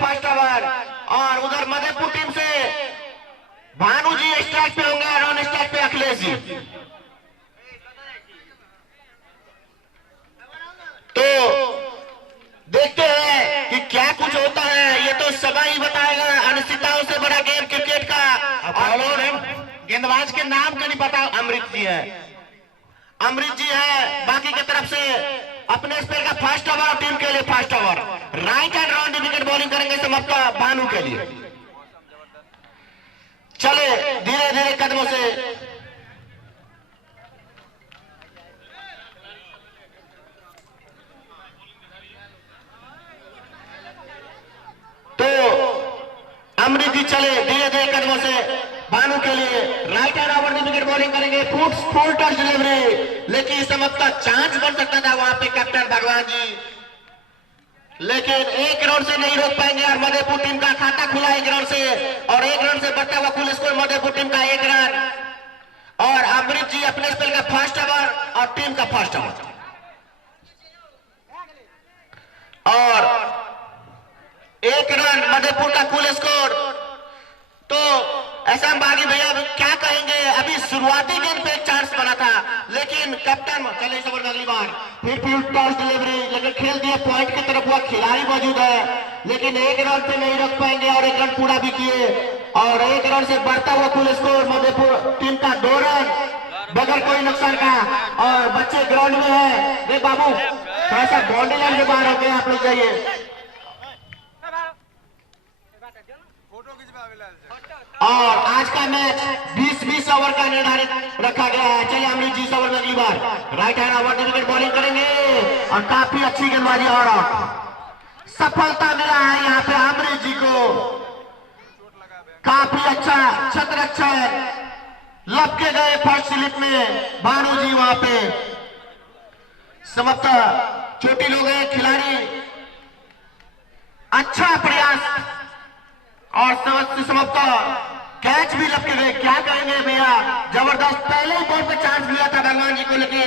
First over. और उधर Madhepur team से भानु जी स्ट्राइक पे होंगे, नॉन स्ट्राइक पे अखिलेश जी। तो देखते हैं कि क्या कुछ होता है, ये तो समय ही बताएगा। अनिश्चितताओं से बड़ा गेम क्रिकेट का। और गेंदबाज के नाम का नहीं पता। अमृत जी है, अमृत जी है। बाकी की तरफ से अपने स्पेल का फर्स्ट ओवर, टीम के लिए first over. Right and round wicket bowling करेंगे समाप्त भानु के लिए। चले धीरे धीरे कदमों से। तो अमृत जी चले धीरे धीरे कदमों से भानु के लिए। राइट हैंड ओवर की विकेट बॉलिंग करेंगे। फुल टच डिलीवरी, लेकिन इस वक्त चांस बन सकता था वहां पे कैप्टन भगवान जी, लेकिन एक रन से नहीं रोक पाएंगे। और मधेपुर टीम का खाता खुला 1 रन से, और 1 रन से बढ़ता हुआ कुल स्कोर मधेपुर टीम का 1 रन। और अमृत जी अपने स्पेल का फर्स्ट ओवर और टीम का फर्स्ट ओवर। और 1 रन मधेपुर का कुल स्कोर। तो ऐसा बागी भैया क्या कहेंगे, अभी शुरुआती गेंद पे एक चांस बना था, लेकिन कैप्टन चले सबर अगली बार फिर टॉस डिलीवरी, लेकिन खेल दिए पॉइंट की तरफ। हुआ खिलाड़ी मौजूद है, लेकिन 1 रन पे नहीं रख पाएंगे और 1 रन पूरा भी किए। और 1 रन से बढ़ता हुआ कुल स्कोर मधेपुर टीम का 2 रन बगैर कोई नुकसान का। और बच्चे ग्राउंड में है। वे बाबू थोड़ा सा बाउंड्री लाइन के बाहर होते हैं, आप लोग जाइए। और आज का मैच 20-20 ओवर का निर्धारित रखा गया है। चलिए अमृत जी ओवर में अगली बार right hand over wicket bowling करेंगे। और काफी अच्छी गेंदबाजी और सफलता मिला है यहाँ पे अमृत जी को। काफी अच्छा छत्रक्षण लपके गए फर्स्ट स्लिप में भानु जी वहां पे। समाप्त चोटी लोग हैं खिलाड़ी, अच्छा प्रयास और समाप्त कैच भी लपके गए। क्या कहेंगे भैया, जबरदस्त। पहले ही बॉल पे चांस मिला था भगवान जी को, लेकिन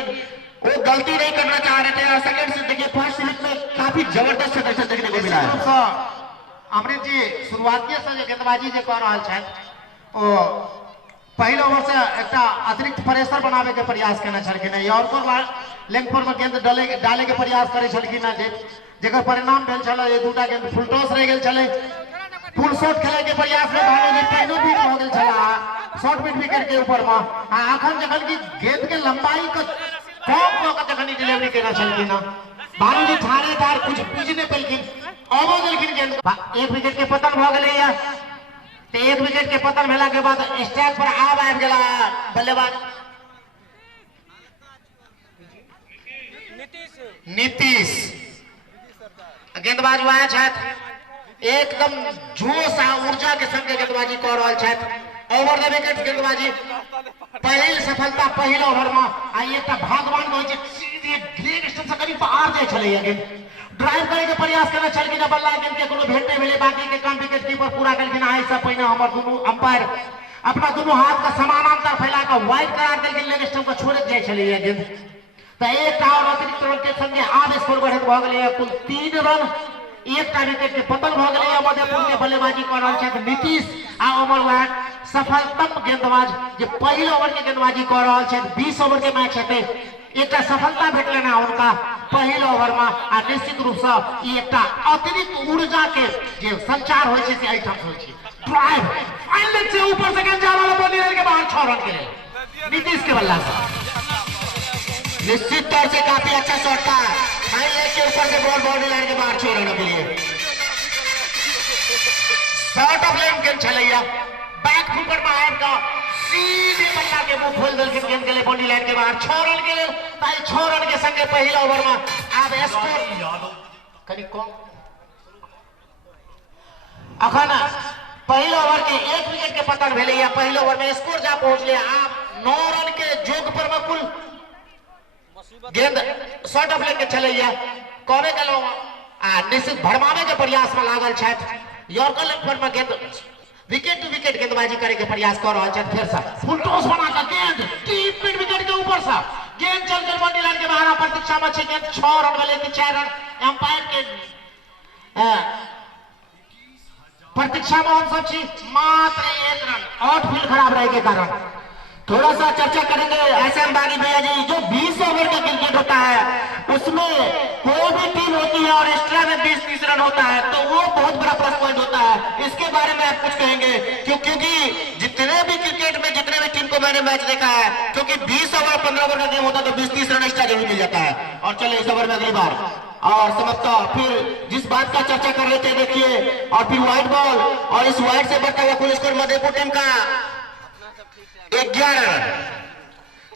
वो गलती नहीं करना चाह रहे थे। और सेकंड से देखिए फर्स्ट स्लिप में काफी जबरदस्त प्रदर्शन देखने को मिला है। अमृत जी शुरुआती से गेंदबाजी जो कर रहा है वो पहले ओवर से एक अतिरिक्त प्रेशर बनावे के प्रयास करना छलखिन। और लेंथ पर में गेंद डाले के प्रयास करे छलखिन, जेकर परिणाम भेल छल 2टा गेंद फुल टॉस रह गेल छले। फुल शॉट खेले के प्रयास में भानु जी पहिनो बीट हो गेल छला शॉर्ट मिड विकेट के ऊपर में। अखन जखन की गेंद के लंबाई को कम क के जखन डिलीवरी करना छलखिन, भानु जी ठाड़ेदार कुछ पूछने पेलखिन, अबो देलखिन गेंद। 1 विकेट के पतन भ गेलै या। तो 1 विकेट के पतन भेला के बाद स्ट्राइक पर आबि गेला बल्लेबाज नीतीश। गेंदबाज वह छथि, एकदम जोश आ ऊर्जा के संग गेंदबाजी कर रहा छथि। ओवर द विकेट गेंदबाजी पहल सफलता पहिल ओवर में। आ एक भगवान कहै छै सीधे ग्रेट स्टन से करीब पार जाय छलै गेंद। ड्राइव करे के प्रयास करना छलखिन, बल्ला गेंद के कोनो भेट नहीं भेलै। बाकी के काम विकेट कीपर पूरा केलखिन। आइ से पहिने हमर दुनू अंपायर अपना दोनों हाथ का समानांतर फैला कर वाइड करार देलखिन, लेग स्टंप को छोड़त जाय छलै गेंद। तो एक और अतिरिक्त रन के संगे आब स्कोर बढ़त भ गेलै कुल 3 रन। 1टा विकेट के पतन भ गेलै। मधेपुर के बल्लेबाजी कर रहल छथि नीतीश आ ओवर वाइड सफलतम गेंदबाज जे पहिल ओवर के गेंदबाजी कर रहल छथि। 20 ओवर के मैच हेतै, एक सफलता भेटलनि है उनका पहिल ओवर में। आ निश्चित रूप से एक अतिरिक्त ऊर्जा के जे संचार होय छै से एठाम होय छै। ड्राइव फाइनल से ऊपर से गेंद जा वाला बॉल निकल के बाहर 6 रन के लिए नीतीश के बल्ला से। निश्चित तौर से काफी अच्छा शॉट था, फाइन लेग के ऊपर से बॉल बाउंड्री लाइन के बाहर छोड़ रनों के लिए। शॉट ऑफ लेग गेंद छलैया बैक फुटर में आया का सीधे बल्ला के मुंह खोल देलखिन गेंद के लिए बाउंड्री लाइन के बाहर 6 रन के लिए। ताई 6 रन के संगे पहला ओवर में अब स्कोर कनी कम। अखन पहले ओवर के 1 विकेट के पतन भेले या पहले ओवर में स्कोर जा पहुंचले। आप 9 रन के जोग पर में कुल गेंद शॉट ऑफ लेग के छलैया कहबे केलौ आ निश्चित भरमावे के प्रयास में लागल छथि। यॉर्कर लेग पर में गेंद विकेट टू विकेट गेंदबाजी करे के प्रयास कर रहा है। फिर से फुल टॉस बना का गेंद डीप मिड विकेट के ऊपर से गेंद चल के बाउंड्री लाइन के बाहर प्रतीक्षा में 6 गेंद 6 रन वाले के 4 रन। एम्पायर के प्रतीक्षा में हम सब छी मात्र 1 रन आउटफील्ड खराब रहे के कारण। थोड़ा सा चर्चा करेंगे एसएम बागी भैया जी। जो 20 ओवर का क्रिकेट होता है उसमें कोई भी टीम होती है और एक्स्ट्रा में 20-30 रन होता है तो वो बहुत बड़ा प्लस पॉइंट होता है। इसके बारे में आप कुछ कहेंगे? क्योंकि जितने भी क्रिकेट में जितने भी टीम को मैंने मैच देखा है, क्योंकि 20 ओवर 15 ओवर का गेम होता है तो 20-30 रन एक्स्ट्रा जरूर मिल जाता है। और चले इस ओवर में अगली बार और समाप्त। फिर जिस बात का चर्चा कर रहे थे देखिए, और फिर व्हाइट बॉल और इस व्हाइट से बढ़ता हुआ कुल स्कोर मधेपुर टीम का 11 रन।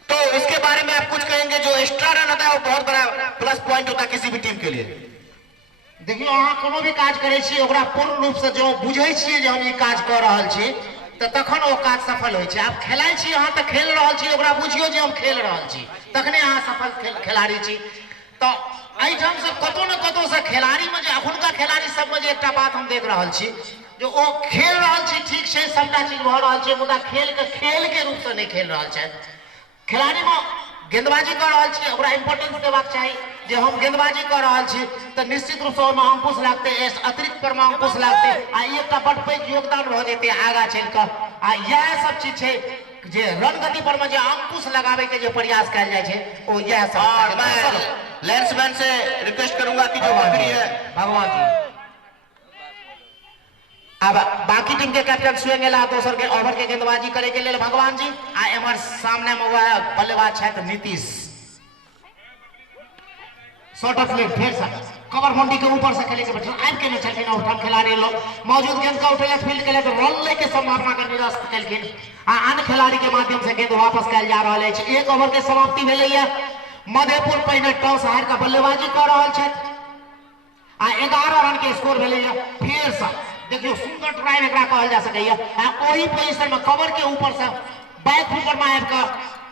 तो इसके बारे में आप कुछ कहेंगे? जो एक्स्ट्रा रन होता है वो बहुत बड़ा प्लस पॉइंट होता है किसी भी टीम के लिए। देखियो अहाँ कोनो भी काज करे छी ओकरा पूर्ण रूप से जो बुझै छियै जे हम ई काज कर रहल छी तो तखन वो काज सफल होइ छै। आप खेलाइ छी अहाँ तो खेल रहल छी, ओकरा बुझियो जे हम खेल रहल छी, तखने अहाँ सफल खिलाड़ी छी। तो एहिठाम से कतौ न कतौ से खिलाड़ी में जे अखुनका खिलाड़ी सब में जे एकटा बात हम देख रहल छी जो ओ खेल रहल छी ठीक छै, सबटा चीज भ रहल छै, मुदा खेल के रूप से नहीं खेल रहल छै। खिलाड़ी में गेंदबाजी कर रहल छी ओकरा इंपोर्टेंस देबाक चाही जे हम गेंदबाजी कर रहल छी तो निश्चित रूप से ओहिमे अंकुश लागते, अतिरिक्त पर में अंकुश लागते आ एकटा बड़ पैघ योगदान भ जेतै आगा चल के। आ यह सब चीज छै जे रन गति पर में जे अंकुश लगावे के जे प्रयास कयल जाय छै ओ यह सब। और मैं लेंसमैन से रिक्वेस्ट करूंगा कि जो बकरी है भगवान जी अब बाकी टीम के कैप्टन स्वेंगेला दोसर के ओवर के गेंदबाजी करे के लिए भगवान जी आ एमर सामने में वह बल्लेबाज छथि नीतीश। शॉर्ट ऑफ लेग फिर से कवर मंडी के ऊपर से खेले के बैठल आबि के नहीं छलखिन और हम खिलाड़ी लोग मौजूद गेंद का उठेलक फील्ड के लिए तो रन ले के संभावना के निरस्त केलखिन आ अन्य खिलाड़ी के माध्यम से गेंद वापस कयल जा रहल अछि। 1 ओवर के समाप्ति भेलैया। मधेपुर पहिने टॉस हार के बल्लेबाजी कर रहल छथि आ 11 रन के स्कोर भेलैया। फिर से देखियो सुंदर ड्राइव एकरा कहल जा सकैया आ ओही पोजीशन में कवर के ऊपर से बैक ऊपर में आबि के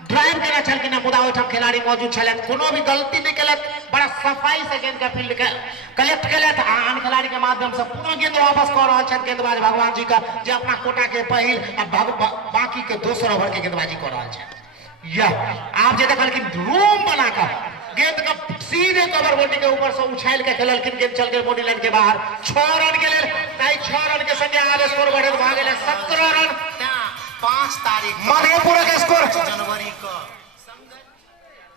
ड्राइव केना छलखिन मुदा ओहिठाम खिलाड़ी मौजूद छलथि, कोनो भी गलती नहीं केलथि, बड़ा सफाई से गेंद के फील्ड के कलेक्ट केलथि आ आन खिलाड़ी के माध्यम से पूरा गेंद वापस कर रहल छथि गेंदबाज भगवान जी का जे अपना कोटा के पहिल आ बाकी के दोसर ओवर के गेंदबाजी कर रहल छथि। यह आप जे देखलखिन रूम बनाकर गेंद का सीधे कवर बॉडी के ऊपर से उछाल के खेललखिन, गेंद चल के बॉडी लाइन के बाहर 6 रन के लेल 6 रन के संगे आगे स्कोर बढ़त भ गेलै 17 रन। 5 तारीख मधेपुर का स्कोर जनवरी को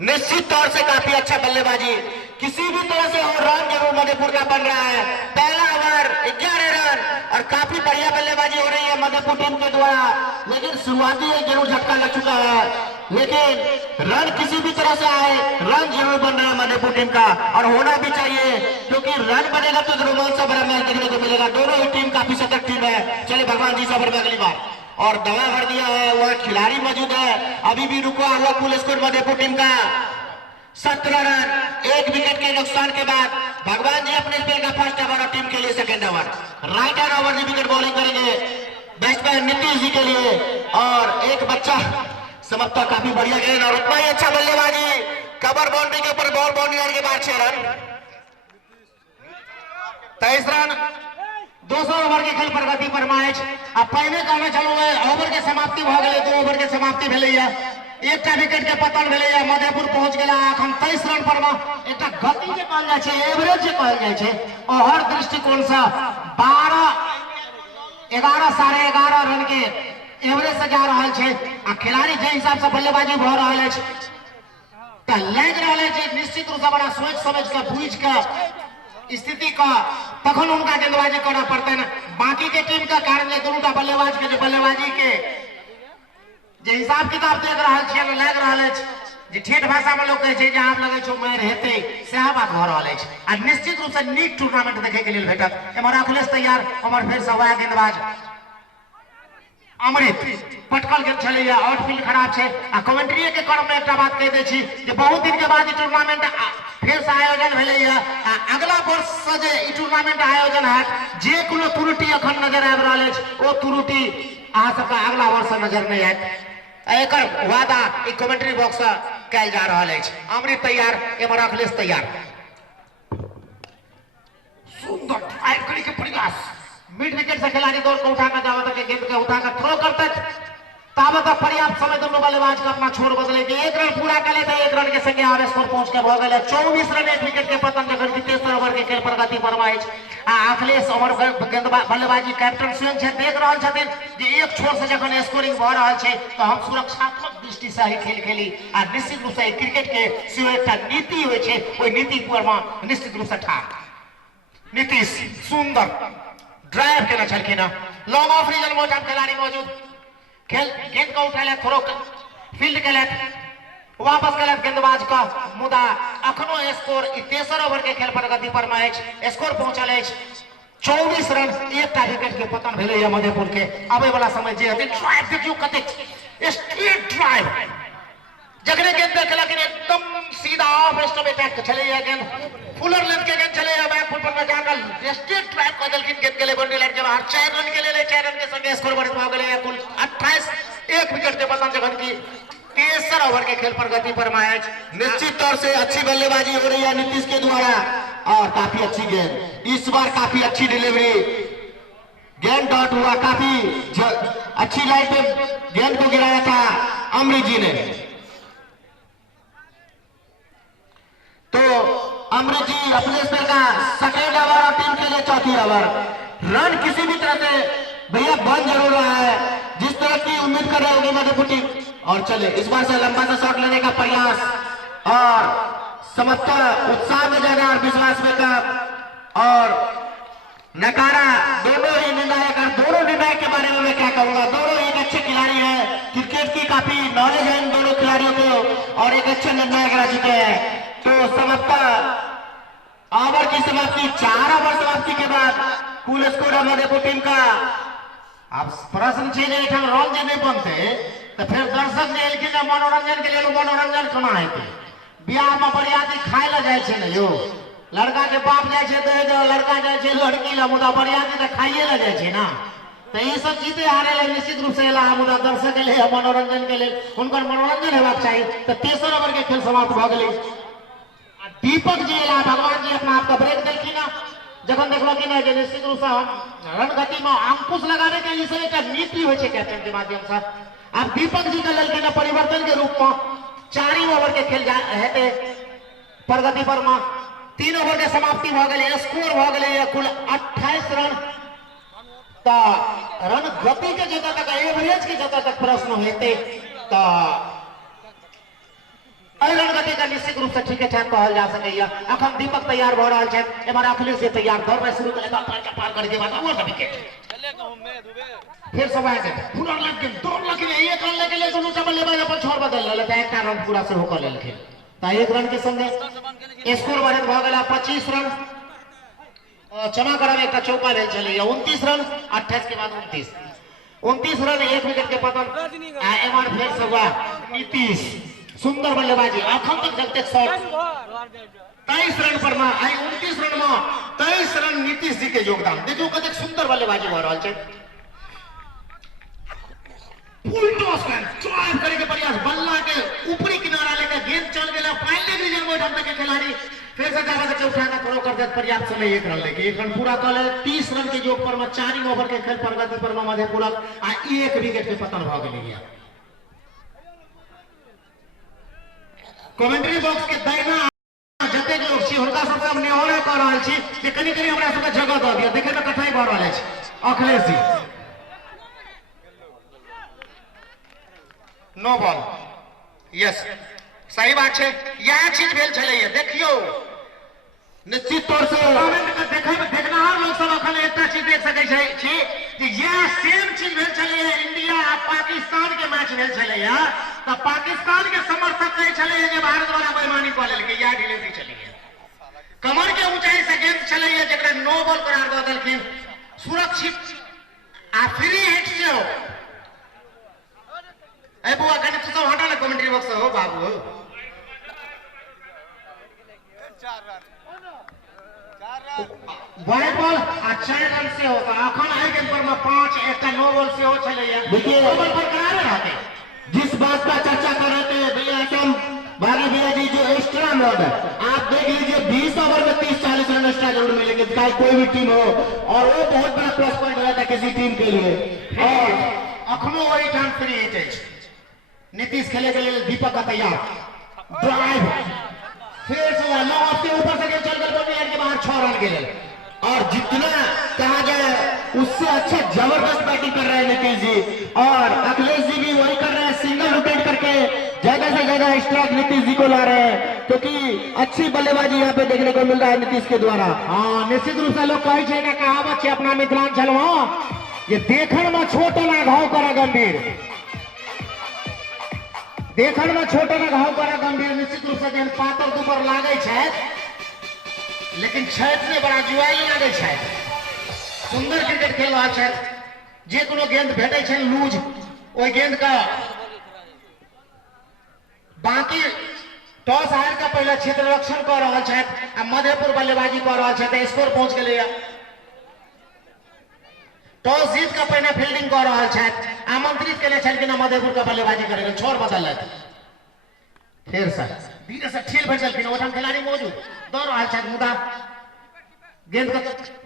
निश्चित तौर से काफी अच्छा बल्लेबाजी, किसी भी तरह से और रन जरूर मधेपुर का बन रहा है। पहला ओवर 11 रन और काफी बढ़िया बल्लेबाजी हो रही है मधेपुर टीम के द्वारा, लेकिन शुरुआती एक जरूर झटका लग चुका है। लेकिन रन किसी भी तरह से आए रन जरूर बन रहा है मधेपुर टीम का और होना भी चाहिए, क्योंकि रन बनेगा तो रोमांच से बड़ा मैच देखने को मिलेगा। दोनों ही टीम काफी सतर्क टीम है। चलिए भगवान जी सफर में अगली बार और दवा भर दिया है, वह खिलाड़ी मौजूद है, अभी भी रुका हुआ कुल स्कोर मधेपुर टीम का 17 रन। 1 विकेट के नुकसान के बाद भगवान जी अपने स्पेल का फर्स्ट ओवर और टीम के लिए second over. Right hand over wicket bowling करेंगे बैट्समैन नीतीश जी के लिए और एक बच्चा समाप्त। काफी बढ़िया गेंद और उतना ही अच्छा बल्लेबाजी, कवर बाउंड्री के ऊपर बॉल बाउंड्री के बाद 6 रन। 23 रन 200 ओवर के खेल प्रगति पर मैच अब पहले कहना चलू ओवर के समाप्ति भ गेलै, 2 ओवर के समाप्ति भेलैया, एकटा विकेट के पतन भेलैया, मधेपुर पहुंच गेला अखन 23 रन पर में। एकटा गति जे कहल जाय छै, एवरेज जे कहल जाय छै, ओ हर दृष्टिकोण से 11 साढ़े 11 रन के एवरेज से जा रहल छै आ खिलाड़ी जे हिसाब से बल्लेबाजी भ रहल अछि त लग रहल अछि निश्चित रूप से बड़ा सोच समझ के बुझ के स्थिति का तखन उनका गेंदबाजी करना पड़ते न। बाकी के टीम का कारण दोनों बल्लेबाज के जो बल्लेबाजी के जे हिसाब किताब देख रहा है लग रहा है जे ठेठ भाषा में लोग कहे छै जे आप लगे छो मार हेते सह बात भ रहल अछि आ निश्चित रूप से नीक टूर्नामेंट देखे के लिए भेटत। एमहर अखिलेश तैयार, हमर फिर से वह गेंदबाज अमृत पटकल गेंद चले आउटफील्ड खराब है आ कमेंट्री के क्रम में एक बात कह दे छी जे बहुत दिन के बाद टूर्नामेंट फिर से आयोजन भेले अगला वर्ष से जे टूर्नामेंट आयोजन है जे कोनो त्रुटि अखन नजर आबि रहल अछि ओ त्रुटि अहाँ सबके अगला वर्ष से नजर नहीं आयत। एकर वादा ई कमेंट्री बॉक्स से कयल जा रहल अछि। अमृत तैयार, एमहर अखिलेश तैयार, सुंदर ड्राइव करने के प्रयास, मिड विकेट से खिलाड़ी दौड़ को उठाकर जावा तक गेंद को उठाकर थ्रो करते तब तक पर्याप्त समय दोनों बल्लेबाज का अपना छोड़ बदले कि एक रन पूरा कर लेते, एक रन के संगे आवेश पर पहुंच के भाग गए 24 रन, एक विकेट के पतन जगह की तेसर ओवर के खेल प्रगति फरमाइश अखिलेश ओवर बल्लेबाजी कैप्टन स्वयं छे देख रहल छथिन जे एक छोर से जखन स्कोरिंग भ रहल छे तो हम सुरक्षात्मक दृष्टि से ही खेल खेली आ निश्चित रूप से क्रिकेट के सेहो एकटा नीति होय छे, ओई नीति पर निश्चित रूप से ठाक नीतीश सुंदर ड्राइव केना छलखिन लॉन्ग ऑफ रीजन मोटा खिलाड़ी मौजूद खेल गेंद को उठा थोड़ो फील्ड के वापस गलत गेंदबाज का मुदा अखनो स्कोर तेसर ओवर के खेल प्रगति पर मैच स्कोर पहुंचल है 24 रन, एक विकेट के पतन भेले है मधेपुर के। आवे वाला समय जे हते ड्राइव देखियो कते स्ट्रेट ड्राइव जगने गेंद देखला कि एकदम सीधा ऑफ स्टंप अटैक चले है गेंद फुलर लेंथ के गेंद चले है बैक फुट पर में जाकर स्ट्रेट ड्राइव कर दलखिन गेंद के लिए बाउंड्री लाइन के बाहर 4 रन के लिए 4 रन के संगे स्कोर बढ़त हो गए कुल 28, एक विकेट के पतन जगन की तेसर ओवर के खेल प्रगति पर मैच। निश्चित तौर से अच्छी बल्लेबाजी हो रही है नीतीश के द्वारा और काफी अच्छी गेंद, इस बार काफी अच्छी डिलीवरी, गेंद डॉट हुआ, काफी अच्छी लाइन पे गेंद को गिराया था अमृत जी ने। तो अमृत जी अपने स्पेल का सेकेंड ओवर और टीम के लिए चौथी ओवर, रन किसी भी तरह से भैया बन जरूर रहा है जिस तरह की उम्मीद कर रहे होगी मधेपुर टीम। और चले इस बार से लंबा सा शॉट लेने का प्रयास और समर्थन उत्साह में जाना और विश्वास में का और नकारा दोनों ही निर्णायक, दोनों निर्णायक के बारे में मैं क्या कहूंगा, दोनों एक अच्छे खिलाड़ी हैं, क्रिकेट की काफी नॉलेज है इन दोनों खिलाड़ियों को और एक अच्छे निर्णायक रह चुके हैं। तो समाप्त ओवर की समाप्ति 4 ओवर समाप्ति के बाद कुल स्कोर मधेपुर टीम का। अब प्रश्न छे जे एठन रन जे नहीं बनते तो फिर दर्शक जे एलखिन मनोरंजन के लिए मनोरंजन केना हेतै? बियाह में बरियाती खाय ल जाय छै ने यो, लड़का के बाप जाय छै दे दो, लड़का जाय छै लड़की ल, मुदा बरियाती त खाइए ल जाय छै ना। तो ये सब जीते हारे ले निश्चित रूप से एला मुदा दर्शक के लिए मनोरंजन के लिए उनकर मनोरंजन हेबाक चाहिए। तो तेसर ओवर के खेल समाप्त भ गेलै। दीपक जी एला भगवान जी अपना आप का ब्रेक देलखिन जखन देखलो कि ना निश्चित रूप से हम रणगति में अंकुश लगाने के लिए एक नीति हो कैप्टन के माध्यम से अब दीपक जी का ललके परिवर्तन के रूप में 4 ओवर के खेल हेते प्रगति पर 3 ओवर के समाप्ति भ गेलै, स्कोर भ गेलै कुल 28 रन। तो रन गति के जतऽ तक एवरेज के जतऽ तक प्रश्न हेते तो रन गति का निश्चित रूप से ठीक ठाक कहल जा सकैया। अखन दीपक तैयार भ रहल छै, एमहर अखिलेश से तैयार दौड़ में शुरू केलक पार करे के बाद ओवर विकेट फिर सब आके पूरा लग के दौड़ लगे एक रन लेके ले दोनों बल्लेबाज अपन छोड़ बदल लेले त एकटा रन पूरा से होकर लेलखिन त 1 रन के संगे स्कोर बढ़त भ गेला 25 रन। क्षमा करब एकटा चौका लेल चले 29 रन 28 के बाद 29 रन, 1 विकेट के पतन। एमआर फिर से हुआ नीतीश सुंदर बल्लेबाजी, अखन तक जब तक शॉट 23 रन पर में आई 29 रन में 23 रन नीतीश जी के योगदान देखियो कते सुंदर बल्लेबाजी भ रहल छै। फुल टॉस ड्राइव करे के प्रयास, बल्ला के ऊपरी किनारा लेकर गेंद चल गेला फाइनल रीजन में ढंग के खिलाड़ी फिर से जाकर के उठाना करो कर दे पर्याप्त समय 1 रन लेके 1 रन पूरा कर ले 30 रन के योग पर में 4 ओवर के खेल प्रगति पर में मधेपुरा आ 1 विकेट के पतन भ गेलै। कमेंट्री बॉक्स के दाहिना जते लोग छी हुनका सबके हम नेहोरे कर रहल छी जे कनी कनी हमरा सबके जगह द दियौ, देखे में कठाई भ रहल अछि। Akhilesh ji no ball, yes सही बात है, यह चीज भेल छलै देखियो निश्चित तौर से देखनाहार लोग सब अखन एकटा चीज देख सकै छै कि यह सेम चीज भेल छलै इंडिया आ पाकिस्तान के मैच भेल छलै तो पाकिस्तान के समर्थक कहे छलै जे भारत वाला बेईमानी क लेलकै, यह डिलीवरी छलै कमर के ऊंचाई से गेंद छलै जकरा नो बॉल करार द देलखिन सुरक्षित आ फ्री हिट से हो। ए बुआ कने तू सब हटा ना कमेंट्री बॉक्स हो बाबू वाइड बॉल आ 4 रन से होता अखन आई गेंद पर में 5 एकटा नो बॉल से हो छलैया देखिए बॉल पर करार रहते। जिस बात का चर्चा कर रहे थे भैया तुम भागी भैया जी जो एक्स्ट्रा मोड है आप देख लीजिए 20 ओवर में 30-40 रन एक्स्ट्रा जरूर मिलेंगे चाहे कोई भी टीम हो और वो बहुत बड़ा प्लस पॉइंट रहता है किसी टीम के लिए। और अखनो वही ठाम फ्री हिट अछि। नीतीश खेले के लिए दीपक का तैयार ड्राइव फिर से लॉन्ग ऑफ के ऊपर से चल कर बॉडी के बाहर 6 रन के लिए। और जितना कहा जाए उससे अच्छा जबरदस्त बैटिंग कर रहे हैं नीतीश जी, और अखिलेश जी भी वही कर रहे हैं, सिंगल विकेट करके जगह से जगह स्ट्राइक नीतीश जी को ला रहे हैं, क्योंकि अच्छी बल्लेबाजी यहाँ पे देखने को मिल रहा है नीतीश के द्वारा। हाँ निश्चित रूप से लोग कहे छे ना कहावत छे अपना मिथिलांचल में, ये देखन में छोट ना घाव करे गंभीर, देखन में छोट ना घाव करे गंभीर। निश्चित रूप से जहन पातर दुपर लागे छे लेकिन छत में बड़ा जुआई लागे छे। सुंदर क्रिकेट खेल रहा छे, जे कोनो गेंद भेटे छे लूज ओई गेंद का बाकी टॉस हार का पहले क्षेत्र रक्षण कर रहा छे आ मधेपुर बल्लेबाजी कर रहा छे, तो स्कोर पहुंच गए। टॉस जीत का पहले फील्डिंग कर रहा छे, आमंत्रित के लिए मधेपुर का बल्लेबाजी करेगा, छोर बदल फिर सर धीरे से ठेल भेजल ओठाम खिलाड़ी मौजूद दौड़ रहा है मुदा गेंद का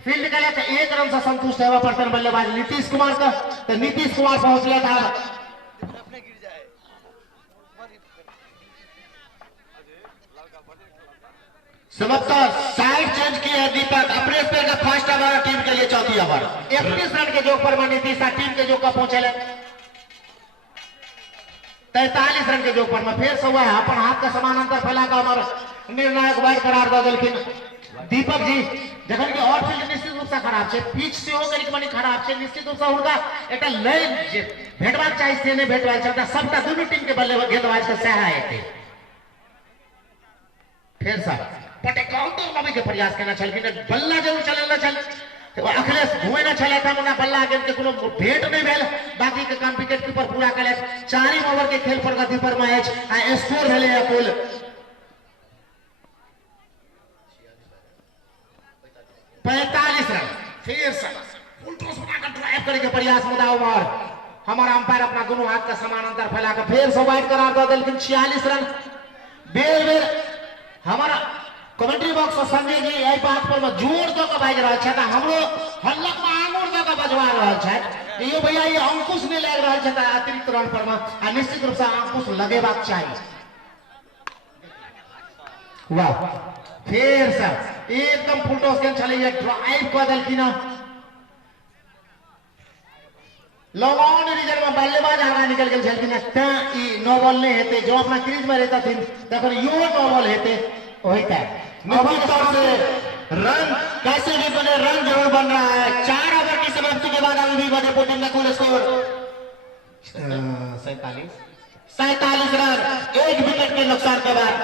फील्ड के लिए 1 रन से संतुष्ट है पड़ता बल्लेबाज नीतीश कुमार का। तो नीतीश कुमार पहुंचले था समाप्त, साइड चेंज की है दीपक, अपने स्पेयर का फर्स्ट ओवर टीम के लिए चौथी ओवर 31 रन के जोग पर नीतीश टीम के जोग का पहुंचे 43 रन के जोग पर में फिर से हुआ है अपन हाथ का समानांतर फैला का हमारे निर्णायक वाइड करार दे दिलखिन दीपक जी। जखन कि और फील्ड निश्चित रूप से खराब है, पिच से हो करी मनी खराब है, निश्चित रूप से उनका एक लाइन भेटबाक चाहिए से नहीं भेटवाल छे, सबटा दोनों टीम के बल्ले गेंदबाज के सहारा है। फिर सर पटे काउंटर लगे के प्रयास करना छलखिन, बल्ला जरूर चलना चल अखिलेश घुमे ना चले था मुना बल्ला गेंद के कोनो भेट नहीं भेल, बाकी के काम विकेट कीपर पूरा कले 4 ओवर के खेल प्रगति पर मैच आ स्कोर भेले कुल 45 रन। फिर से फुल टॉस बनाकर ड्राइव करने के प्रयास मुदा ओवर हमारा अंपायर अपना दोनों हाथ का समानांतर फैलाकर फिर से वाइड करार दे दिलखिन 46 रन। बेर बेर हमारा कमेंट्री बॉक्स में संजय जी यही बात पर जोर दो बाज रहा है, हमरो हल्लक में आंगुर दो बजवा रहा है यो भैया ये अंकुश नहीं लग रहा है अतिरिक्त रन पर में, निश्चित रूप से अंकुश लगेबाक चाहिए। वाह फिर सर एकदम फुल टॉस गेंद चले ड्राइव कर दिलखिन लॉन्ग ऑन रिजर्व में बल्लेबाज आगा निकल गए छलखिन ई नो बॉल नहीं हेते, जो अपना क्रीज में रहता थी तखन यो नो बॉल हेते होता है। निश्चित तौर से रन कैसे भी बने, रन जरूर बन रहा है। 4 ओवर की समाप्ति के बाद अभी भी मधेपुर टीम का कुल स्कोर 47 रन, 1 विकेट के नुकसान के बाद।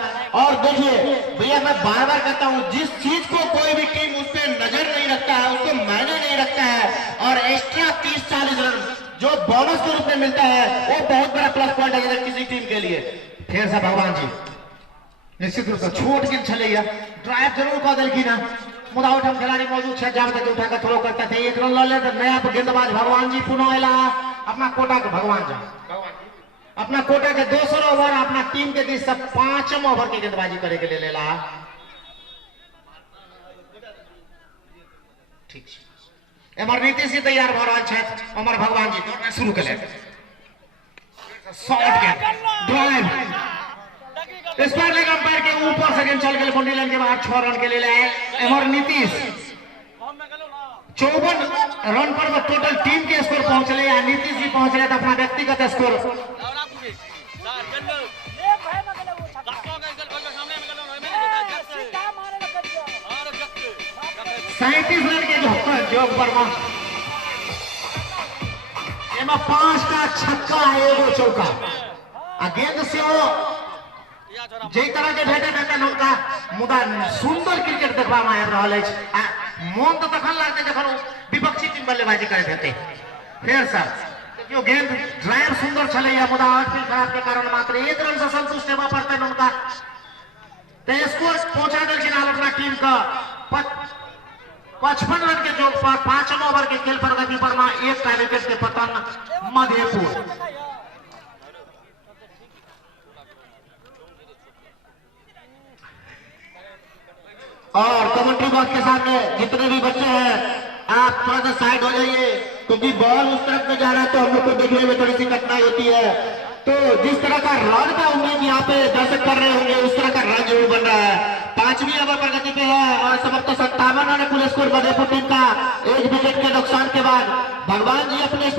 और देखिए भैया मैं बार बार कहता हूं, जिस चीज को कोई भी टीम उस पर नजर नहीं रखता है, उसको मायने नहीं रखता है, और एक्स्ट्रा 30-40 रन जो बोनस के रूप में मिलता है वो बहुत बड़ा प्लस पॉइंट है किसी टीम के लिए। फिर से भगवान जी निश्चित रूप से छोट गेंद चले ड्राइव जरूर कर दिलखिन मुदा उठम खिलाड़ी मौजूद है, जब तक उठा कर थ्रो करते थे 1 रन लो ले तो नया गेंदबाज भगवान जी पुनः अला अपना कोटा के भगवान जी अपना कोटा के 200 ओवर अपना टीम के दिश से 5 ओवर की गेंदबाजी करे के लिए लेला। ठीक है एमर नीतीश जी तैयार भ रहल छथि, अमर भगवान जी दौड़ना शुरू कले शॉट गेंद ड्राइव स्क्वायर लेग अंपायर के ऊपर से गेंद चल गए बाउंड्री लाइन के बाहर 6 रन के लिए लाए एमर नीतीश 54 रन पर टोटल टीम के स्कोर पहुंचले या नीतीश जी पहुंचले तो अपना व्यक्तिगत स्कोर 37 रन के जोग पर 5टा छक्का 1 चौका आ गेंद से जे तरह के भेटे भेटन उनका मुदा सुंदर क्रिकेट देखबा में आबि रहल अछि। मन तो तखन लगते जखन विपक्षी टीम बल्लेबाजी करैत हेतै। फिर सर देखियो गेंद ड्राइव सुंदर चले मुदा आउटफील्ड खराब के कारण मात्र 1 रन से संतुष्ट हेबा पड़तै उनका। तो स्कोर पहुंचा देलखिन अपना टीम का 55 रन के जोग पर 5 ओवर के खेल प्रगति पर 1 विकेट के पतन मधेपुर। और कमेंट्री बॉक्स के सामने जितने भी बच्चे हैं आप थोड़ा सा साइड हो जाइए। क्योंकि बॉल उस तरफ में जा रहा है तो हम लोग को देखने में थोड़ी सी कठिनाई होती है। तो जिस तरह का रन का उम्मीद यहाँ पे दर्शक कर रहे होंगे उस तरह का रन जरूर बन रहा है। 5वीं ओवर प्रगति पे है और समझते 57 रन कुल स्कोर मधेपुर टीम का 1 विकेट के नुकसान के बाद। भगवान जी अपने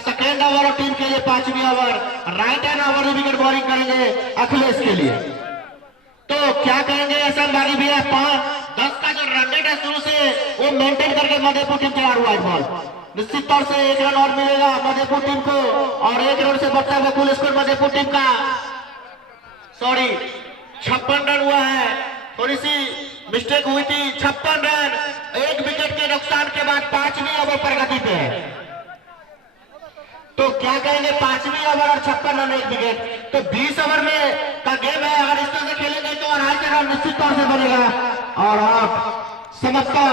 सेकेंड ओवर और टीम के लिए 5वीं over right hand over wicket bowling करेंगे अखिलेश के लिए। तो क्या कहेंगे ऐसा बागी भी है 10 का जो रन रेट है शुरू से वो मेंटेन करके मधेपुर टीम तैयार हुआ है। बॉल निश्चित तौर से 1 रन और मिलेगा मधेपुर टीम को और 1 रन से बढ़ता हुआ कुल स्कोर मधेपुर टीम का 56 रन हुआ है। थोड़ी सी मिस्टेक हुई थी। 56 रन 1 विकेट के नुकसान के बाद 5वीं ओवर प्रगति पे है। तो क्या कहेंगे 5वीं ओवर और 56 रन 1 विकेट तो 20 ओवर में का गेम है। अगर इस तरह से खेलेंगे तो 2.5 रन निश्चित तौर से बनेगा और आप समझता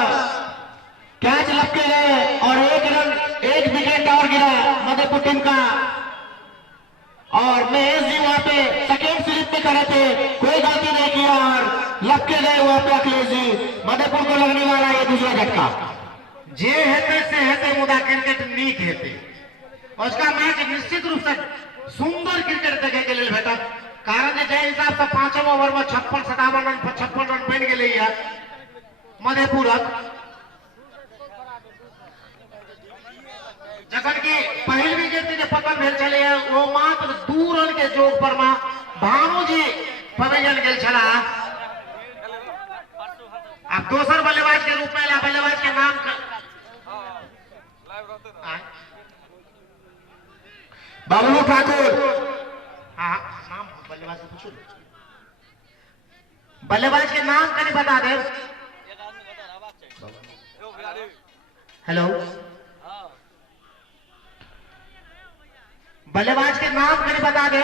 कैच लपके गए और 1 रन 1 विकेट और गिरा मधेपुर टीम का। और महेश जी वहां पे सेकेंड स्लिप पे खड़े थे, कोई गलती नहीं किया और लपके गए वहां पे अखिलेश जी। मधेपुर को लगने वाला ये दूसरा झटका। जे हेते से हेते मुदा क्रिकेट नीक हेते और उसका मैच निश्चित रूप से सुंदर क्रिकेट देखे के लिए भेटत। कारण जे हिसाब से 5वां ओवर में 56-57 रन 56 रन बन गए मधेपुरक, जखन कि पहिल विकेट के पतन भेल छले वो मात्र 2 रन के जोग पर भानु जी पवेलियन गेल छला। अब दोसर बल्लेबाज के रूप में बल्लेबाज के नाम बाबलू ठाकुर। हाँ नाम बल्लेबाज से पूछो। बल्लेबाज के नाम कहीं बता दे। हेलो बल्लेबाज के नाम कहीं बता दे।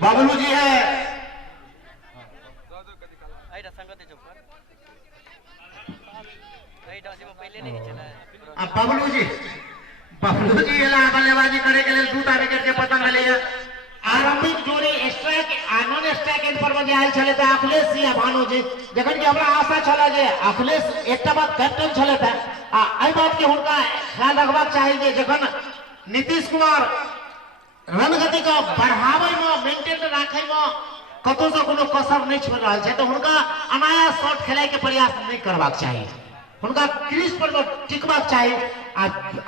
बाबलू जी है। अब बबलू जी बल्लेबाजी करे के लिए 2टा विकेट के पतन मिले। आरंभिक जोड़ी स्ट्राइक नॉन स्ट्राइक एंड पर में आयल छले त अखिलेश जी आ भानु जी, जखन कि हमरा आशा छला जे अखिलेश एकटा बात कैप्टन छले त एहि बात के हुनका ख्याल रखबाक चाही जे जखन नीतीश कुमार रणगति को बढ़ावे में मेंटेन राखे में कतौ से कोनो कसर नहीं छोड़ रहा है तो हुनका अनायास शॉट खेले के प्रयास नहीं करबाक चाहिए। हुनका क्रीज पर टिकबाक चाहिए।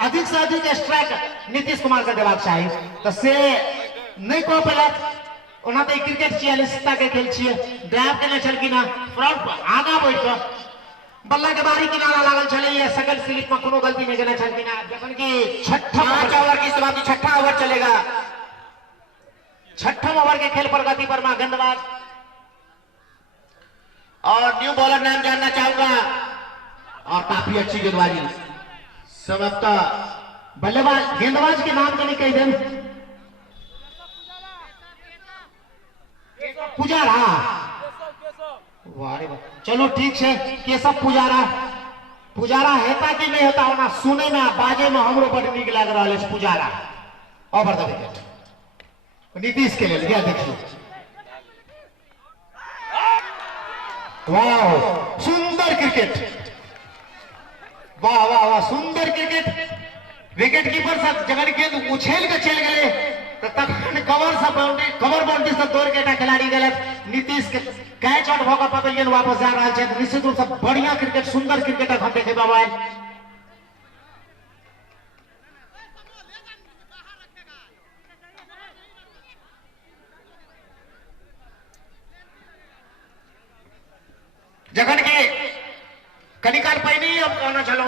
अधिक से अधिक स्ट्राइक नीतीश कुमार के देबाक चाहिए तो से नहीं कह पेलक। ओना तो क्रिकेट छियालिसता के खेल छिए ड्राइव केने छलखिन फ्रंट आगा बैठ के बल्ला के बारी किनारा लागल छले सेकंड स्लिप में कोनो गलती नहीं केने छलखिन। जखन कि 6ठा ओवर की समाप्ति 6ठा ओवर चलेगा। 6ठम ओवर के खेल प्रगति पर गेंदबाज और न्यू बॉलर नाम जानना चाहूंगा और काफी अच्छी गेंदबाजी समाप्त। बल्लेबाज गेंदबाज के नाम तो नहीं कह दे। पुजारा चलो ठीक है केशव पुजारा। पुजारा हेता कि नहीं होता होना सुने में बाजे में हमरो बड़ नीक लाग रहा है। Pujara over the wicket Nitish के लिए गया देखिए। वाह सुंदर क्रिकेट, वाह वाह वाह सुंदर क्रिकेट। विकेट कीपर सब जगह गेंद उछेल के चल गए तो तक कवर बाउंड्री से दौड़ के खिलाड़ी गलत। नीतीश के कैच आउट होकर पवेलियन वापस जा रहा है। निश्चित रूप से बढ़िया क्रिकेट सुंदर क्रिकेट हम देखे बाबा। जखन के कनिकाल पहले ही हम कहना चलो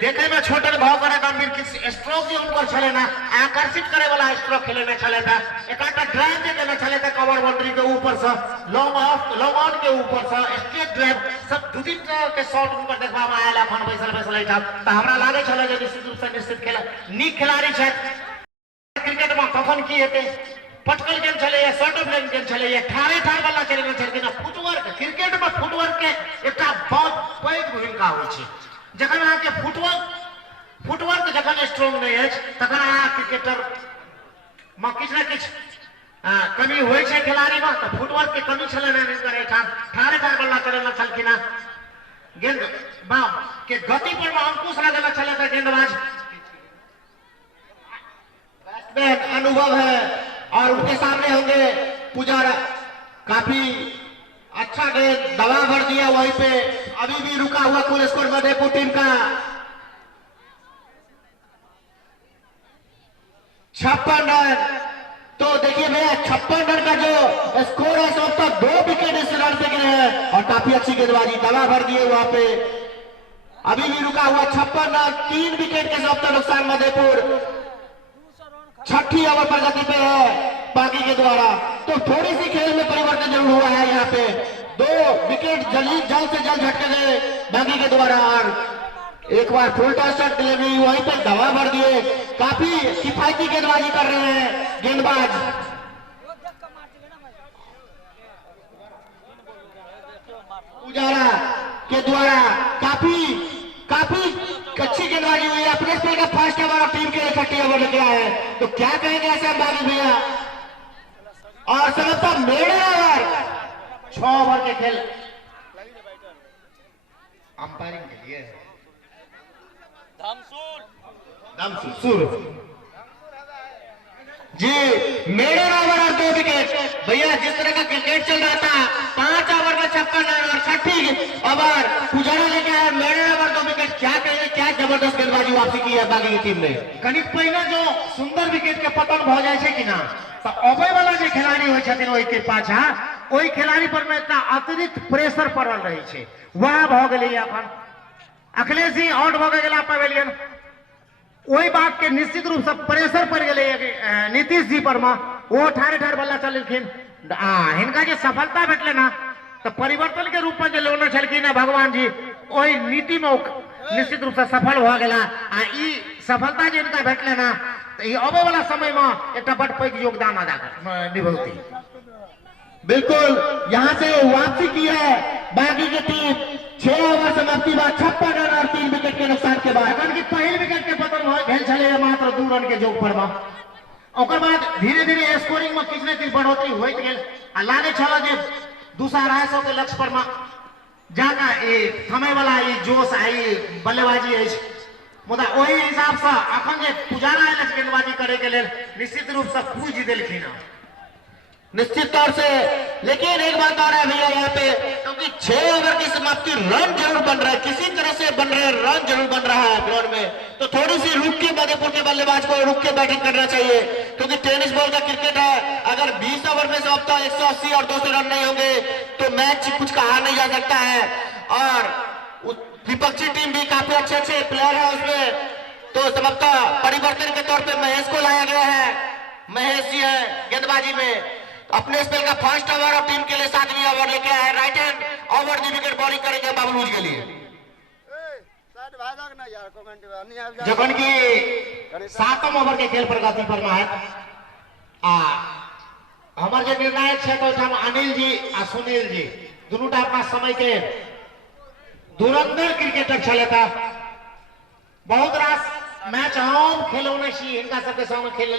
देखे में छोटे भाव करे गंभीर स्ट्रोक भी उनको चले ना आकर्षित करे वाला स्ट्रोक खेले में चले था। एक ड्राइव देने चले थे कवर बाउंड्री के ऊपर से लॉन्ग ऑन के ऊपर से स्ट्रेट ड्राइव सब 2-3 तरह के शॉट उनको देखवा में आया फन बैसल था। तो हमरा लागे चले जे निश्चित रूप से निश्चित खेला नीक खिलाड़ी है क्रिकेट में। कखन की हेते पटकल गेम चले शॉर्ट ऑफ लाइन गेम चले ठाड़े ठाड़ वाला चले छलखिन। फुटवर्क क्रिकेट में फुटवर्क के एक बहुत पैघ भूमिका होइ छै। जखन अहाँ के फुटवर्क जखन स्ट्रांग नहीं है तखन अहाँ क्रिकेटर में किछ न किछ कमी होइ छै खिलाड़ी में। तो फुटवर्क के कमी छले नहीं करे ठाड़े ठाड़ वाला चले छलखिन। गेंद के गति पर अंकुश लगाना चले थे गेंदबाज बैट्समैन अनुभव है और उनके सामने होंगे पुजारा। काफी अच्छा गेंद दवा भर दिया वहीं पे, अभी भी रुका हुआ कुल स्कोर मधेपुर टीम का 56 रन। तो देखिए भैया 56 रन का जो स्कोर है सब तक 2 विकेट इस रन पे गिरे हैं और काफी अच्छी गेंदबाजी दवा भर दिए वहां पे, अभी भी रुका हुआ 56 रन, 3 विकेट के सब तक नुकसान मधेपुर 6ठी ओवर पर गति पे है बागी के द्वारा। तो थोड़ी सी खेल में परिवर्तन जरूर हुआ है यहाँ पे, 2 विकेट जल्द से जल्द झटके गए बागी के द्वारा और एक बार फुल टॉस डिलीवरी वहीं पर दवा भर दिए। काफी किफायती गेंदबाजी कर रहे हैं गेंदबाज। पुजारा के द्वारा काफी अच्छी गेंदबाजी हुई है, अपने स्पेल का फर्स्ट ओवर टीम के लिए 6ठी ओवर लेके आए हैं। तो क्या कहेंगे ऐसे बागी भैया और समझता मेरे ओवर 6 ओवर के खेल अंपायरिंग के लिए धमसूर जी मेरे ओवर और 2 विकेट। भैया जिस तरह का क्रिकेट चल रहा था 5 ओवर में 56 रन और 6ठी ओवर पुजारा लेके आया मेरे ओवर 2 विकेट। क्या कहेंगे, क्या जबरदस्त गेंदबाजी वापसी की है बागी की टीम ने। कनिक पहले जो सुंदर विकेट के पतन भ जाए छे कि ना तो अबै वाला जो खिलाड़ी होय छथिन ओहि के पाछा ओहि खिलाड़ी पर में इतना अतिरिक्त प्रेशर पड़ल रही छे, वह भ गेलै अखन अखिलेश जी आउट भ गेला पवेलियन, वही बात के निश्चित रूप से प्रेशर पड़ गए नीतीश जी पर में, वो ठारे बल्ला चलखिन हिनका जो सफलता भेटले ना तो परिवर्तन के रूप में जो लेना छलखिन है भगवान जी वही नीति में निश्चित रूप से सफल हो गया। सफलता जो इनका भेटले ना तो आने वाला समय में एक बड़ पैघ योगदान अदा निभौती। बिल्कुल यहाँ से वापसी की है बागी की टीम 6 ओवर समाप्ति बाद 56 रन और 3 विकेट के नुकसान के बाद। अखन की पहल विकेट के पतन भेल छले मात्र 2 रन के जोग पर में, ओकर बाद धीरे धीरे स्कोरिंग में किछ ने किछ बढ़ोतरी होइत गेल आ लागे छल जे 250 के लक्ष्य पर में जाका थमे वाला जोश आई बल्लेबाजी है, मुदा वही हिसाब से अखन जे पुजारा आयल गेंदबाजी करे के लिए निश्चित रूप से पूज देलखिन निश्चित तौर से। लेकिन एक बात और है भैया यहाँ पे, क्योंकि 6 ओवर की समाप्ति रन जरूर बन रहा है, किसी तरह से बन रहे रन जरूर बन रहा है ग्राउंड में, तो थोड़ी सी रुक के मधेपुर के बल्लेबाज को रुक के बैटिंग करना चाहिए, क्योंकि टेनिस बॉल का क्रिकेट है। अगर 20 ओवर में समाप्त 180 और 200 रन नहीं होंगे तो मैच कुछ कहा नहीं जा सकता है। और विपक्षी टीम भी काफी अच्छे प्लेयर है उसमें, तो समाप्त परिवर्तन के तौर पर महेश को लाया गया है। महेश जी है गेंदबाजी में अपने स्पेल का फर्स्ट ओवर और टीम के लिए 7वीं ओवर लेके आए। Right hand over the wicket bowling करेंगे बाबलूज के लिए। जखन की 7म ओवर के खेल प्रगति पर में है हमारे जो निर्णायक है तो अनिल जी आ सुनील जी दोनों अपना समय के धुरंधर क्रिकेटर चले था, बहुत रास मैच हम खेलौने छी इनका सबके सामने खेल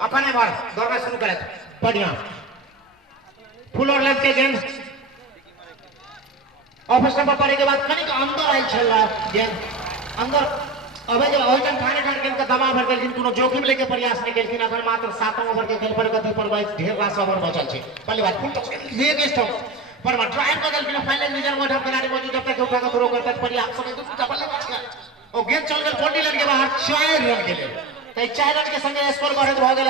अपने बार दौड़ना शुरू करे बढ़िया फुल और लेंथ के गेंद ऑफिस नंबर पड़े के बाद कनिक अंदर आई चल गेंद अंदर अबे जब ओजन ठाने गेंद का दबाव भर गेल कोनो जोखिम लेके प्रयास नहीं केलखिन। अगर मात्र 7 ओवर के खेल प्रगति पर ढेर रास ओवर बचल छे, पहली बात फुल टॉस लेग स्टॉप पर ड्राइव बदल बिना फाइनल रिजर्व में खिलाड़ी मौजूद जब तक उठा के थ्रो करता है पर्याप्त समय तो बल्लेबाज का और गेंद चल गई बॉडी लाइन के बाहर 4 रन के लिए, तो 4 रन के संगे स्कोर बढ़त हो गेल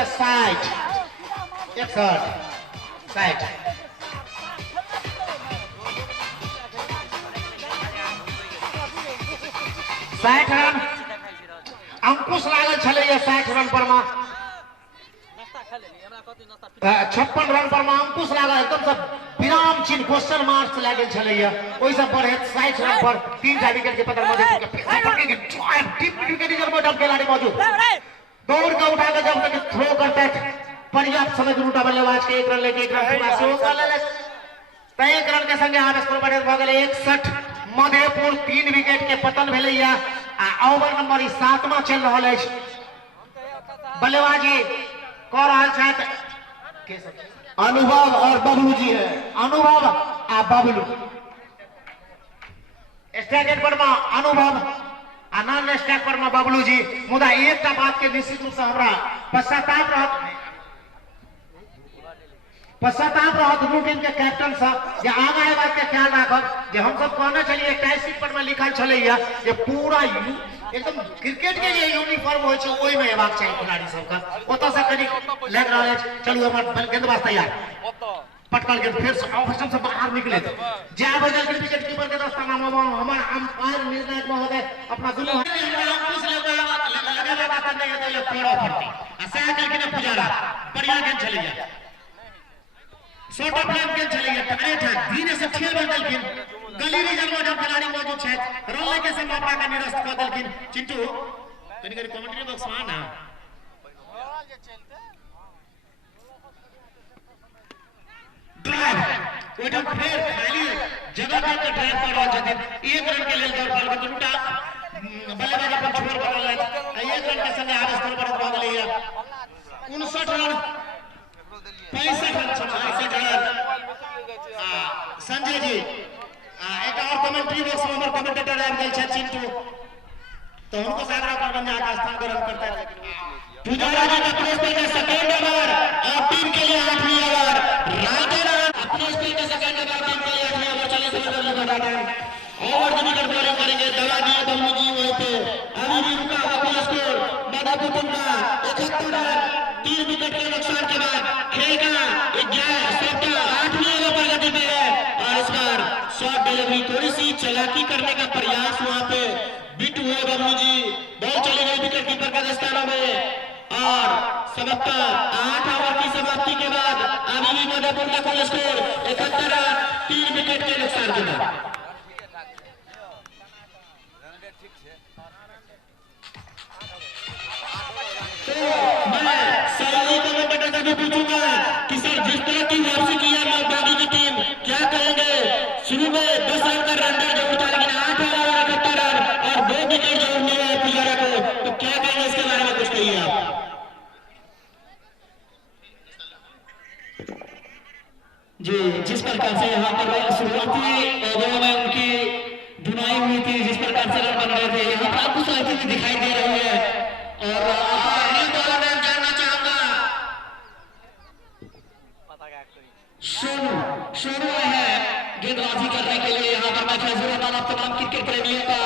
60 रन अंकुश लागल छले 60 रन पर में 56 रन पर में अंकुश लागल एकदम से विराम चिन्ह क्वेश्चन मार्क से लागल छले ओइ से बढ़े 60 रन पर 3 विकेट के पकड़ मौजूद टीप विकेट रिजर्व में खिलाड़ी मौजूद दौड़ के उठा के जब तक थ्रो करते पर्याप्त समय दूटा बल्लेबाज के 1 रन लेके 1 रन पूरा शो कर ले तो 1 रन के संगे आर स्कोर बढ़े भ गेल 61। मधेपुर 3 विकेट के पतन भेलै आ ओवर नंबर 7वां चल रहल अछि, बल्लेबाजी कह रहल छथि अनुभव और बबलू जी है। अनुभव आ बबलू स्ट्राइक पर अनुभव आ नॉन स्ट्राइक पर बबलू जी मुदा एक बात के निश्चित रूप से हमरा पश्चाताप रहत दू टीम के कैप्टन सब जे आगा ए बात के ख्याल राखब जे हम सब कहने चलिए 28 सीट पर में लिखल छलैया जे पूरा एकदम क्रिकेट के लिए यूनिफॉर्म होय छै ओय में हेबाक चाहिए खिलाड़ी सब का ओत से कनी लग रहल है। चलू हमर गेंदबाज तैयार पटकल के फिर ऑप्शन से बाहर निकले जा बदल के विकेट कीपर के रास्ता में हमारा अंपायर निर्णायक महोदय अपना दुनू लगा बात नहीं है तो पेड़ो फटी ऐसा करके ना पुजारा बढ़िया गेंद चली जाए शॉर्ट ऑफ गेंद गेंद चली जाए टकरे था धीरे से खेल बदल के गली रिजर्व में जब खिलाड़ी मौजूद है रोल के से मौका का निरस्त कर दल के चिंटू कनी कमेंट्री बॉक्स में ना ड्राइव ओटा फिर खाली जगह पे ड्राइव कर रहा छथिन एक रन के लेल दौड़ पाल के उल्टा बल्लेबाज अपन छोड़ कर ले एक रन के संगे आगे स्तर पर भाग लिया 59 रन 65 रन संजय जी एक और कमेंट्री बॉक्स में हमारे कमेंटेटर आए गए छथिन चिंटू तो उनको सागरा पर बंदा का स्थान ग्रहण करता है पुजारा जी का प्लेस पे सेकंड ओवर और टीम के लिए 8वीं ओवर राइटर अपने स्पिन का सेकंड ओवर टीम के लिए 8वीं ओवर चले से लगा रहे ओवर द विकेट बॉलिंग करेंगे दवा दिए बल्लू जी वहीं पे अभी भी रुका हुआ स्कोर मधुपुर का 71 रन 3 विकेट के नुकसान के बाद खेल का 8वीं ओवर प्रगति पे है और इस बार शॉट डिलीवरी थोड़ी सी चालाकी करने का प्रयास वहां पे बिट हुए बल्लू जी बॉल चली गई विकेट कीपर के दस्तानों में और समाप्त 8 ओवर की समाप्ति के बाद अभी भी मधुपुर का कुल स्कोर 71 रन 3 विकेट के नुकसान के बाद तो मैं सही कमेंटेटर से भी पूछूंगा कि सर जिस तरह की वापसी की है बागी की टीम क्या कहेंगे शुरू में 10 रन का रन जरूर था लेकिन 8 ओवर 71 रन और 2 विकेट जरूर मिले पुजारा को तो क्या कहेंगे इसके बारे में कुछ कहिए आप जी। जिस प्रकार से यहाँ पर शुरुआती ओवरों में उनकी धुनाई हुई थी जिस प्रकार से रन बन रहे थे यहाँ पर आपको साथी भी दिखाई दे रही है और मैं जानना चाहूंगा सोनू है गेंदबाजी करने के लिए यहाँ पर मैच है आप तमाम क्रिकेट प्रेमियों का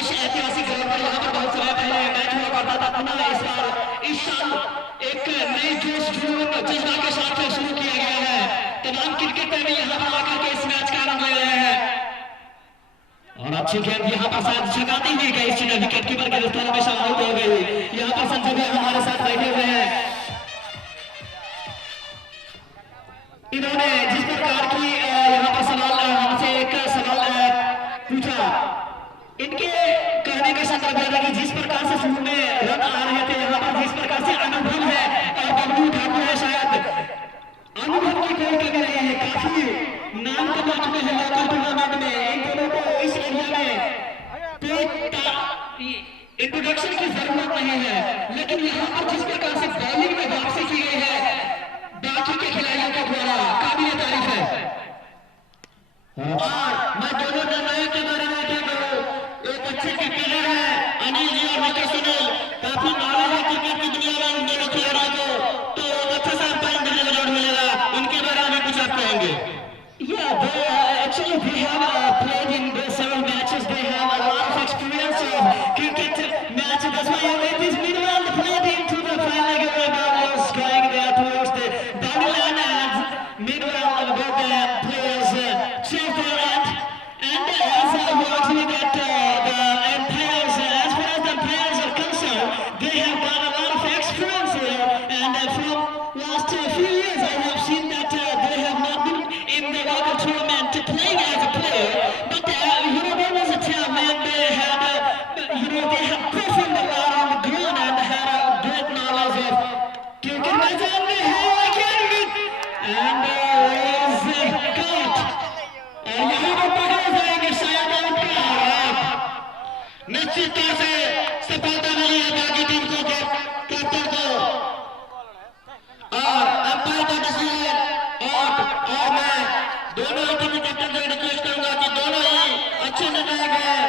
इस ऐतिहासिक जगह पर यहाँ पर बहुत समय पहले मैच हुआ करता था पुनः इस बार इस साल एक नई जोश जज्बा के साथ शुरू किया गया है तमाम क्रिकेट प्रेमी यहाँ पर आकर के इस मैच का आनंद ले रहे हैं और अच्छी गेंद यहाँ पर शायद छकाती हुई गई इस विकेट कीपर के स्थान में आउट हो गई यहाँ पर संजय भी हमारे साथ बैठे हुए हैं इन्होंने जिस प्रकार की यहाँ पर सवाल हमसे एक सवाल पूछा इनके कहने के संदर्भ में कि जिस प्रकार से शुरू में रन आ रहे थे यहाँ पर जिस प्रकार से अनुभव है और बबलू ठाकुर है शायद अनुभव की कोई कमी नहीं है काफी नाम के मैच में है लोकल टूर्नामेंट में इन दोनों को इस एरिया में कोई इंट्रोडक्शन की जरूरत नहीं है लेकिन यहाँ पर जिस प्रकार से बॉलिंग में वापसी की गई है बाकी के खिलाड़ियों के द्वारा काबिल तारीफ है और मैं दोनों निर्णायक के बारे में क्या कहूँ एक अच्छे क्रिकेटर है अनिल जी और मिस्टर सुनील काफी नॉलेज है क्रिकेट की दुनिया में इन दोनों खिलाड़ियों को तो अच्छा सा अंपायर दिल्ली में जोड़ मिलेगा इनके बारे में कुछ आप कहेंगे Yeah, actually they have played in several matches. They have a lot of experience of cricket matches. That's why it is mid-round played into the final game where ball was going there towards the boundary line and mid-round both the players changed their end. And as we actually get the umpires, as far as the umpires are concerned, they have got a lot of experience here. And from last few years, I have seen that they have not been in the local tournament playing as a player, but there was a time when they had, they had performed a lot on the ground and had a great knowledge of cricket. And they have again, and is got. यहाँ पर पकड़े जाएंगे शायद out निश्चित तौर से सफलता मिली है बाकी टीम को कैप्टन को और अंपायर का डिसीजन और मैं दोनों टीम कैप्टन से रिक्वेस्ट करूंगा कि दोनों ही अच्छे निर्णायक हैं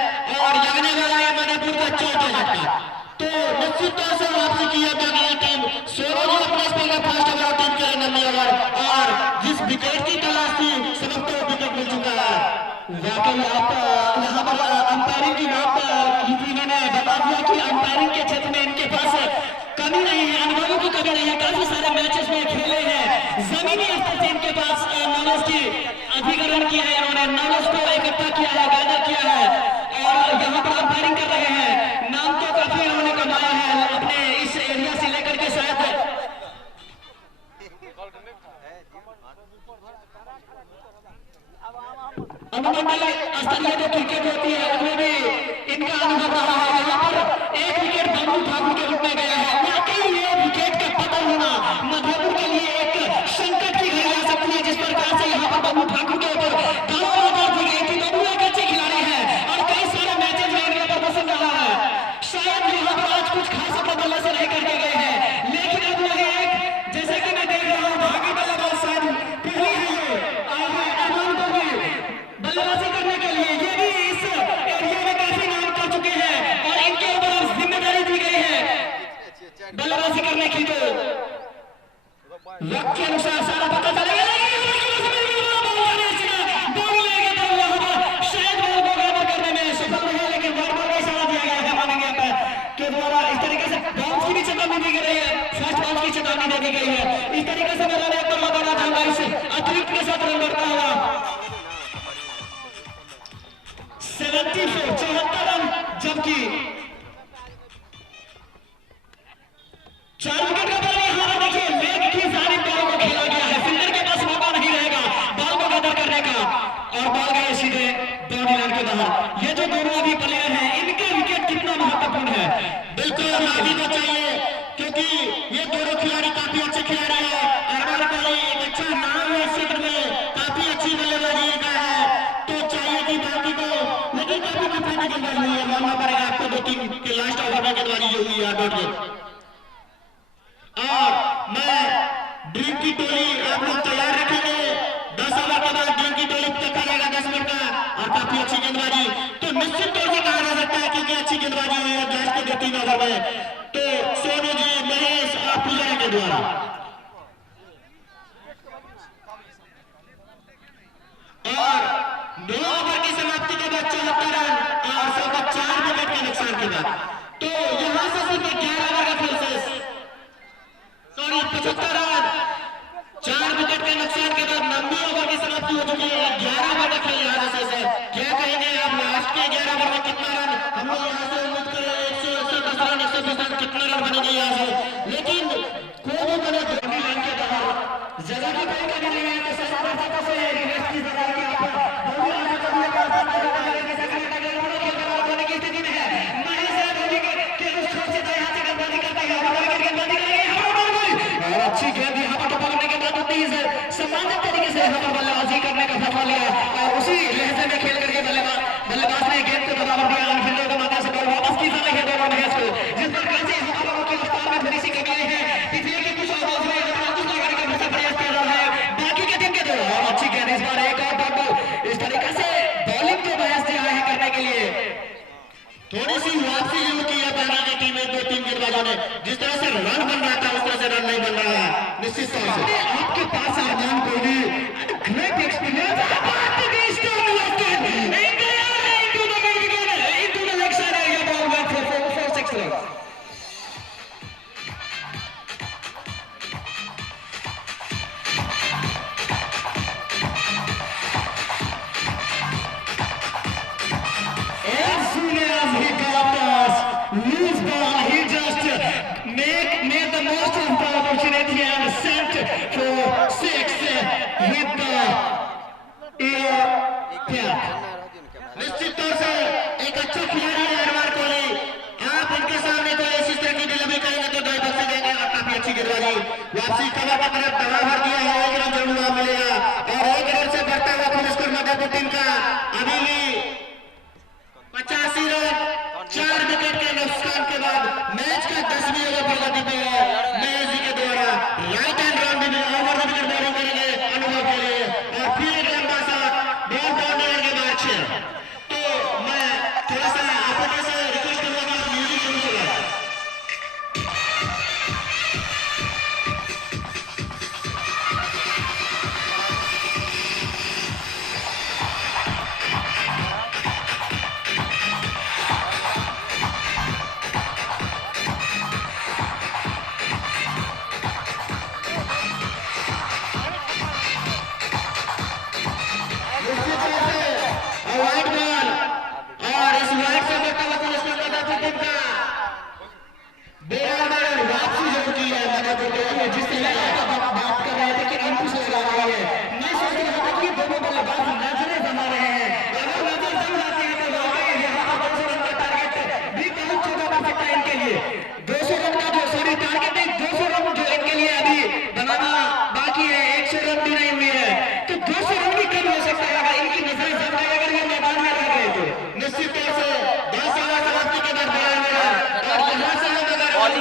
का चोट आ जाता। तो निश्चित तौर से वापसी की है बाकी टीम। सोनू जी अपने स्पिनर फर्स्ट ओवर टीम के लिए नंबर ओवर, और जिस विकेट की तलाश थी सबको तो विकेट मिल चुका है। वाकई आप यहाँ पर अंपायरिंग की बात की, इन्होंने बता दिया कि अंपायरिंग के क्षेत्र में इनके पास कमी नहीं है, अनुभवों की कमी नहीं है, काफी सारे मैचेस में खेले हैं, जमीनी स्तर से इनके पास नॉलेज की अधिकरण किया है, इन्होंने नॉलेज को इकट्ठा किया है, गैदर किया है और यहाँ पर अंपायरिंग कर रहे हैं। नाम तो काफी इन्होंने कमाया है अपने इस एरिया से लेकर के शायद अनुमंडल स्तरीय जो क्रिकेट होती है उसमें भी इनका अनुभव रहा है। यहाँ पर एक विकेट बाबू ठाकुर के रूप में गया है। वाकई ये विकेट का पतन होना मधुपुर के लिए एक संकट की घड़ी आ सकती है। जिस प्रकार से यहाँ पर बाबू ठाकुर के ऊपर दावा दी गई थी, बाबू एक अच्छे खिलाड़ी है और कई सारे मैचेज में इनका प्रदर्शन रहा है। शायद यहाँ पर आज कुछ खास अपने बल्ले से नहीं करके गए हैं, लेकिन अब लगे एक जैसे कि मैं देख रहा हूँ भागी बल्लेबाज शायद पहली है ये अमान को भी बल्लेबाजी करने के लिए, ये भी इस एरिया में काफी नाम कर चुके हैं और इनके ऊपर जिम्मेदारी दी गई है बल्लेबाजी करने की। तो वक्त के अनुसार सारा पता चलेगा शायद बॉल को गैदर करने में सफल रहे, लेकिन बार बार इशारा दिया गया है मानेंगे के द्वारा। इस तरीके से बाउंस की भी चेतावनी दी गई है, फर्स्ट बाउंस की चेतावनी दे दी गई है। इस तरीके से मेरा एक बार बताना चाहूंगा इस अतिरिक्त के साथ रन करता हुआ 74 रन, जबकि 4 विकेट का बॉल यहाँ देखिए लेग की सारी बॉल को खेला गया है। फील्डर के पास मौका नहीं रहेगा बॉल को गैदर करने का और बॉल गए सीधे बाउंड्री लाइन के बाहर। ये जो दोनों अभी प्लेयर हैं इनके विकेट कितना महत्वपूर्ण है। बिल्कुल आदि को चाहिए, क्योंकि ये दोनों खिलाड़ी काफी अच्छे खिलाड़ी है। अरमान का एक अच्छा नाम है क्षेत्र में, काफी अच्छी बल्लेबाजी का है, तो चाहिए कि बाकी को, लेकिन काफी नफा गेंदबाजी हुई है। मानना पड़ेगा आपको 2-3 के लास्ट ओवर में गेंदबाजी जो हुई है डॉट गेंद। और मैं ड्रीम की टोली आप लोग तैयार रखेंगे। 10 ओवर के बाद ड्रीम की टोली देखा जाएगा 10 मिनट का, और काफी अच्छी गेंदबाजी तो निश्चित तौर से कहा जा सकता है क्योंकि अच्छी गेंदबाजी हुई है लास्ट के 2-3 ओवर में। तो सोनू जी, महेश और पुजारी के द्वारा और 9 ओवर की समाप्ति के बाद 74 रन और 4 विकेट के नुकसान के बाद, तो यहां से सिर्फ 11 ओवर का खेल शेष, सॉरी 75 रन 4 विकेट के नुकसान के बाद 90 ओवर की समाप्ति हो चुकी है। 11 ओवर का खेल यहाँ से शेष है। क्या कहेंगे आप लास्ट के 11 ओवर में कितना रन हम लोग यहाँ से उम्मीद कर रहे हैं? 110 रन 120 रन कितना रन बनेंगे यहाँ से, लेकिन कोई भी बने बाउंड्री लाइन के बाहर जगह की कोई कमी नहीं है। तो सरकार से रिवर्स की जगह की आप बाउंड्री लाइन से कभी कर सकते हैं कि सेकंड का गेंद के बराबर होने की स्थिति में है। महेश धोनी के उस छोर से तो यहाँ से गेंदबाजी करता है और गेंदबाजी करेंगे और अच्छी गेंद यहाँ पर पकड़ने के बाद सम्मानित तरीके से यहाँ पर बल्लेबाजी करने का फैसला लिया और उसी लहजे में खेल करके बल्लेबाज ने गेंद को बराबर दिया और फील्डर के माध्यम से बॉल वापस की जाने है दोनों महेश को। जिस प्रकार से यहाँ पर उनकी रफ्तार में थोड़ी सी कमी आई है, पिछले के कुछ ओवर्स में प्रयास कर रहा है बाकी के टीम के दो और अच्छी गेंद इस बार एक और बार इस तरीके से बॉलिंग को महेश दिया है करने के लिए। थोड़ी सी वापसी जरूर की है बाकी की टीम में 2-3 गेंदबाजों ने। जिस तरह से रन बन रहा था उस तरह से रन नहीं बन रहा है निश्चित तौर से। आपके पास Armaan Kohli great experience made the most of the opportunity and sent for 6 with the air tap. निश्चित तौर से एक अच्छा खिलाड़ी है अरमान कोहली। आप उनके सामने कोई इस तरह की डिलीवरी करेंगे तो दो बक्से देंगे और काफी अच्छी गेंदबाजी। वापसी कवर की तरफ दवा भर दिया है, 1 रन जरूर वहां मिलेगा और 1 रन से बढ़ता हुआ फुल स्कोर मध्यपुर टीम का अभी भी 85 रन 4 विकेट के नुकसान के बाद मैच का 10वीं ओवर प्रगति पे है महेश जी के द्वारा। राइट हैंड राउंड में ओवर द विकेट बॉलिंग करेंगे अनुभव के लिए और फिर एक लंबा सा बॉल डालने के बाद 6। तो मैं थोड़ा सा आपको से रिक्वेस्ट करूंगा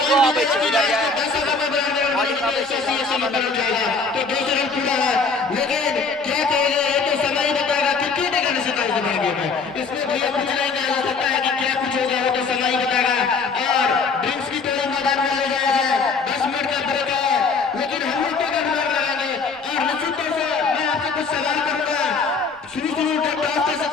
तो 200 रन पूरा है, लेकिन क्या कहेगा ये तो समय ही बताएगा। क्रिकेट है कहने से तारीफ बनाएंगे में इसमें भैया कुछ नहीं कहा जा सकता है कि क्या कुछ होगा, वो तो समय ही बताएगा। और ड्रिंक्स की टोली मैदान में ले जाया जाए, 10 मिनट का ब्रेक है, लेकिन हम लोग तो अनुमान लगाएंगे। और निश्चित तौर से मैं आपसे कुछ सवाल करूंगा, शुरू टॉस के साथ